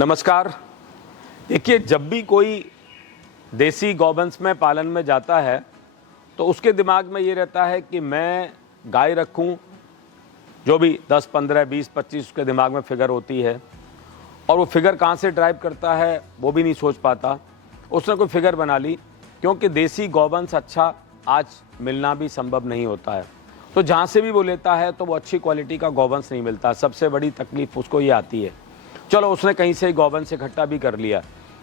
नमस्कार। देखिए, जब भी कोई देसी गौवंश में पालन में जाता है तो उसके दिमाग में ये रहता है कि मैं गाय रखूं, जो भी 10, 15, 20, 25 उसके दिमाग में फिगर होती है, और वो फिगर कहाँ से ड्राइव करता है वो भी नहीं सोच पाता। उसने कोई फिगर बना ली, क्योंकि देसी गौवंश अच्छा आज मिलना भी संभव नहीं होता है। तो जहाँ से भी वो लेता है तो वो अच्छी क्वालिटी का गौवंश नहीं मिलता। सबसे बड़ी तकलीफ उसको ये आती है। चलो, उसने कहीं से गौवंश इकट्ठा भी कर लिया,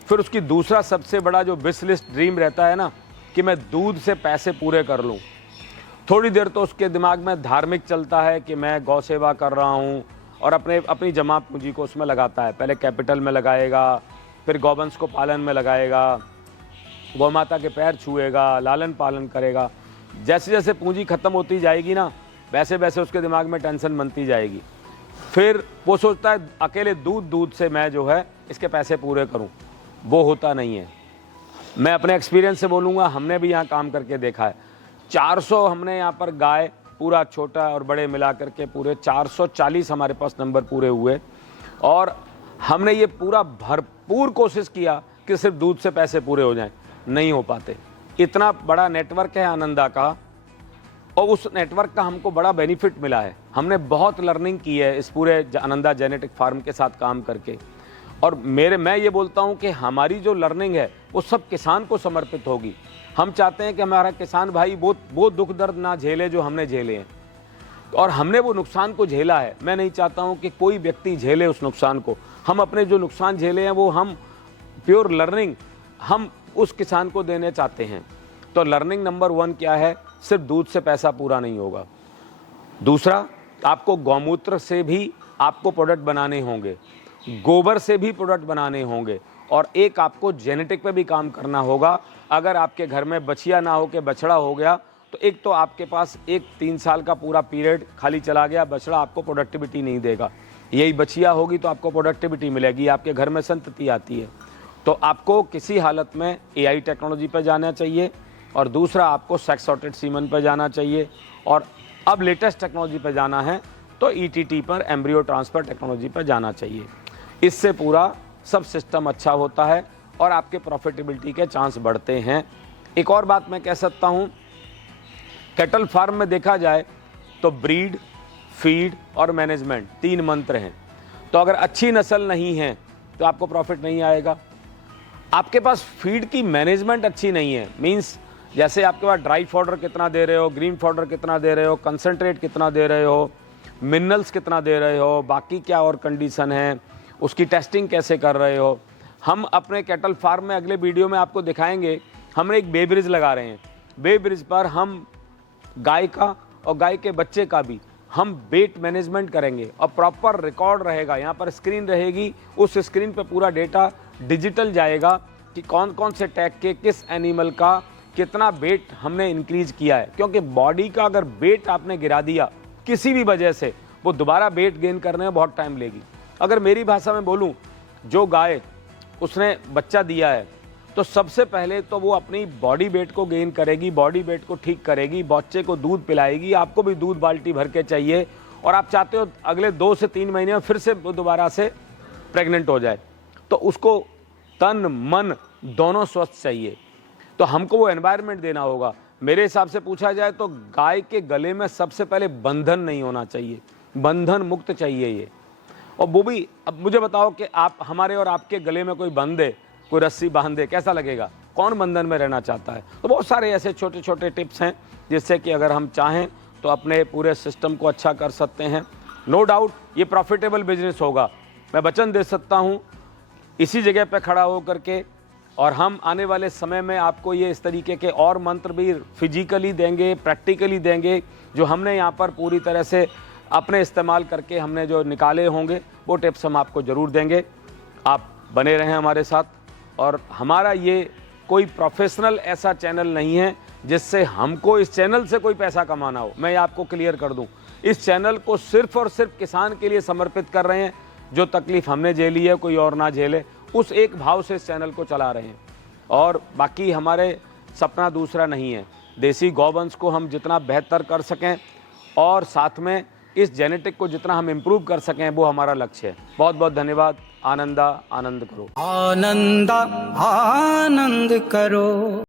फिर उसकी दूसरा सबसे बड़ा जो विश लिस्ट ड्रीम रहता है ना, कि मैं दूध से पैसे पूरे कर लूँ। थोड़ी देर तो उसके दिमाग में धार्मिक चलता है कि मैं गौ सेवा कर रहा हूँ, और अपनी जमा पूंजी को उसमें लगाता है। पहले कैपिटल में लगाएगा, फिर गौवंश को पालन में लगाएगा, गौ माता के पैर छुएगा, लालन पालन करेगा। जैसे जैसे पूंजी खत्म होती जाएगी ना, वैसे वैसे उसके दिमाग में टेंशन बनती जाएगी। फिर वो सोचता है अकेले दूध से मैं जो है इसके पैसे पूरे करूं। वो होता नहीं है। मैं अपने एक्सपीरियंस से बोलूँगा, हमने भी यहाँ काम करके देखा है। 400 हमने यहाँ पर गाय, पूरा छोटा और बड़े मिला करके पूरे 440 हमारे पास नंबर पूरे हुए, और हमने ये पूरा भरपूर कोशिश किया कि सिर्फ दूध से पैसे पूरे हो जाएं। नहीं हो पाते। इतना बड़ा नेटवर्क है आनंदा का, और उस नेटवर्क का हमको बड़ा बेनिफिट मिला है। हमने बहुत लर्निंग की है इस पूरे आनंदा जेनेटिक फार्म के साथ काम करके। और मैं ये बोलता हूँ कि हमारी जो लर्निंग है वो सब किसान को समर्पित होगी। हम चाहते हैं कि हमारा किसान भाई वो दुख दर्द ना झेले जो हमने झेले हैं, और हमने वो नुकसान को झेला है। मैं नहीं चाहता हूँ कि कोई व्यक्ति झेले उस नुकसान को। हम अपने जो नुकसान झेले हैं वो हम प्योर लर्निंग हम उस किसान को देने चाहते हैं। तो लर्निंग नंबर 1 क्या है? सिर्फ दूध से पैसा पूरा नहीं होगा। दूसरा, आपको गौमूत्र से भी आपको प्रोडक्ट बनाने होंगे, गोबर से भी प्रोडक्ट बनाने होंगे, और एक आपको जेनेटिक पे भी काम करना होगा। अगर आपके घर में बछिया ना हो के बछड़ा हो गया, तो एक तो आपके पास 3 साल का पूरा पीरियड खाली चला गया। बछड़ा आपको प्रोडक्टिविटी नहीं देगा। यही बछिया होगी तो आपको प्रोडक्टिविटी मिलेगी, आपके घर में संतति आती है। तो आपको किसी हालत में AI टेक्नोलॉजी पर जाना चाहिए, और दूसरा आपको सेक्स सॉर्टेड सीमन पर जाना चाहिए, और अब लेटेस्ट टेक्नोलॉजी पर जाना है तो ETT पर, एम्ब्रियो ट्रांसफ़र टेक्नोलॉजी पर जाना चाहिए। इससे पूरा सब सिस्टम अच्छा होता है और आपके प्रॉफिटेबिलिटी के चांस बढ़ते हैं। एक और बात मैं कह सकता हूँ, कैटल फार्म में देखा जाए तो ब्रीड, फीड और मैनेजमेंट 3 मंत्र हैं। तो अगर अच्छी नस्ल नहीं है तो आपको प्रॉफिट नहीं आएगा। आपके पास फीड की मैनेजमेंट अच्छी नहीं है, मीन्स जैसे आपके पास ड्राई फॉडर कितना दे रहे हो, ग्रीन फॉडर कितना दे रहे हो, कंसनट्रेट कितना दे रहे हो, मिनरल्स कितना दे रहे हो, बाकी क्या और कंडीशन है, उसकी टेस्टिंग कैसे कर रहे हो। हम अपने कैटल फार्म में अगले वीडियो में आपको दिखाएंगे। हमने एक बे ब्रिज लगा रहे हैं। बे ब्रिज पर हम गाय का और गाय के बच्चे का भी हम वेट मैनेजमेंट करेंगे, और प्रॉपर रिकॉर्ड रहेगा। यहाँ पर स्क्रीन रहेगी, उस स्क्रीन पर पूरा डेटा डिजिटल जाएगा कि कौन कौन से टैग के किस एनिमल का कितना वेट हमने इंक्रीज किया है। क्योंकि बॉडी का अगर वेट आपने गिरा दिया किसी भी वजह से, वो दोबारा वेट गेन करने में बहुत टाइम लेगी। अगर मेरी भाषा में बोलूं, जो गाय उसने बच्चा दिया है, तो सबसे पहले तो वो अपनी बॉडी वेट को गेन करेगी, बॉडी वेट को ठीक करेगी, बच्चे को दूध पिलाएगी। आपको भी दूध बाल्टी भर के चाहिए, और आप चाहते हो अगले 2 से 3 महीने में फिर से दोबारा से प्रेग्नेंट हो जाए। तो उसको तन मन दोनों स्वस्थ चाहिए, तो हमको वो एनवायरनमेंट देना होगा। मेरे हिसाब से पूछा जाए तो गाय के गले में सबसे पहले बंधन नहीं होना चाहिए, बंधन मुक्त चाहिए ये। और वो भी, अब मुझे बताओ कि आप हमारे और आपके गले में कोई बंधे, कोई रस्सी बांधे, कैसा लगेगा? कौन बंधन में रहना चाहता है? तो बहुत सारे ऐसे छोटे छोटे टिप्स हैं जिससे कि अगर हम चाहें तो अपने पूरे सिस्टम को अच्छा कर सकते हैं। नो डाउट ये प्रॉफिटेबल बिजनेस होगा, मैं वचन दे सकता हूँ इसी जगह पे खड़ा हो करके। और हम आने वाले समय में आपको ये इस तरीके के और मंत्र भी फिजिकली देंगे, प्रैक्टिकली देंगे, जो हमने यहाँ पर पूरी तरह से अपने इस्तेमाल करके हमने जो निकाले होंगे वो टिप्स हम आपको ज़रूर देंगे। आप बने रहें हमारे साथ। और हमारा ये कोई प्रोफेशनल ऐसा चैनल नहीं है जिससे हमको इस चैनल से कोई पैसा कमाना हो। मैं ये आपको क्लियर कर दूं, इस चैनल को सिर्फ और सिर्फ किसान के लिए समर्पित कर रहे हैं। जो तकलीफ़ हमने झेली है कोई और ना झेले, उस एक भाव से इस चैनल को चला रहे हैं। और बाकी हमारे सपना दूसरा नहीं है। देसी गौवंश को हम जितना बेहतर कर सकें, और साथ में इस जेनेटिक को जितना हम इम्प्रूव कर सकें, वो हमारा लक्ष्य है। बहुत बहुत धन्यवाद। आनंदा आनंद करो। आनंद करो।